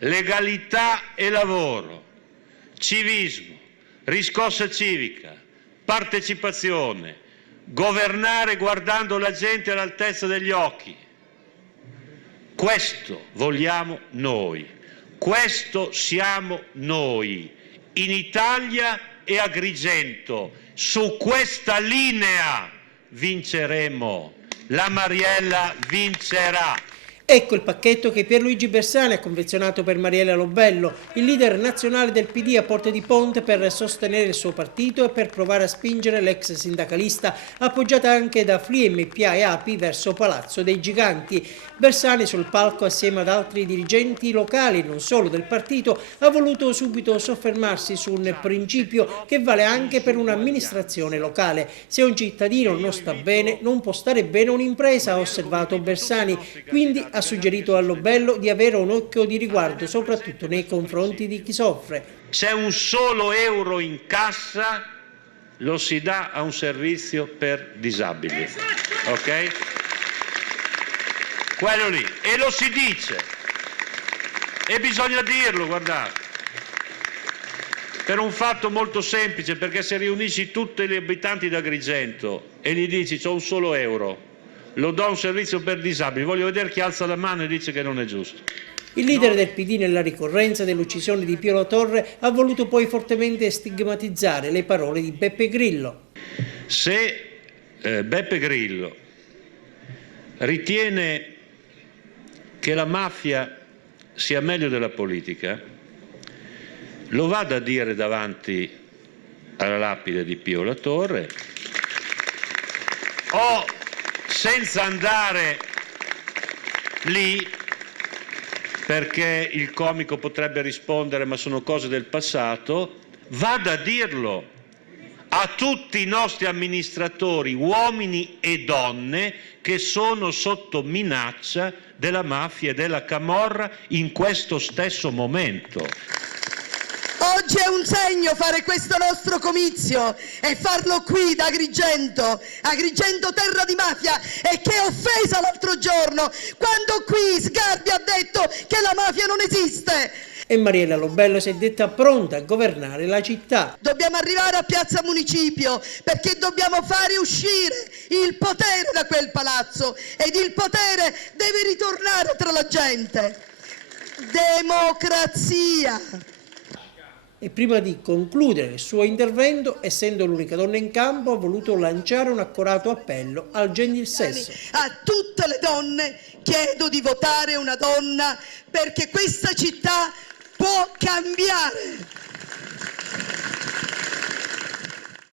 legalità e lavoro, civismo, riscossa civica, partecipazione, governare guardando la gente all'altezza degli occhi. Questo vogliamo noi, questo siamo noi, in Italia e a Agrigento. Su questa linea vinceremo, la Mariella vincerà. Ecco il pacchetto che Pierluigi Bersani ha confezionato per Mariella Lobello, il leader nazionale del PD a Porte di Ponte, per sostenere il suo partito e per provare a spingere l'ex sindacalista, appoggiata anche da FLI, MPA e API, verso Palazzo dei Giganti. Bersani, sul palco assieme ad altri dirigenti locali, non solo del partito, ha voluto subito soffermarsi su un principio che vale anche per un'amministrazione locale. Se un cittadino non sta bene, non può stare bene un'impresa, ha osservato Bersani. Quindi ha suggerito a Lobello di avere un occhio di riguardo soprattutto nei confronti di chi soffre. C'è un solo euro in cassa, lo si dà a un servizio per disabili, ok? Quello lì, e lo si dice, e bisogna dirlo, guardate, per un fatto molto semplice, perché se riunisci tutti gli abitanti di Agrigento e gli dici c'ho un solo euro, lo do a un servizio per disabili, voglio vedere chi alza la mano e dice che non è giusto. Il leader del PD, nella ricorrenza dell'uccisione di Pio La Torre, ha voluto poi fortemente stigmatizzare le parole di Beppe Grillo. Se Beppe Grillo ritiene che la mafia sia meglio della politica, lo vada a dire davanti alla lapide di Pio La Torre, o senza andare lì, perché il comico potrebbe rispondere ma sono cose del passato, vada a dirlo a tutti i nostri amministratori, uomini e donne, che sono sotto minaccia della mafia e della camorra in questo stesso momento. Oggi è un segno fare questo nostro comizio e farlo qui da Agrigento, Agrigento terra di mafia. E che offesa l'altro giorno quando qui Sgarbi ha detto che la mafia non esiste. E Mariella Lobello si è detta pronta a governare la città. Dobbiamo arrivare a Piazza Municipio perché dobbiamo fare uscire il potere da quel palazzo ed il potere deve ritornare tra la gente. Democrazia. E prima di concludere il suo intervento, essendo l'unica donna in campo, ha voluto lanciare un accorato appello al gentil sesso. A tutte le donne chiedo di votare una donna perché questa città può cambiare.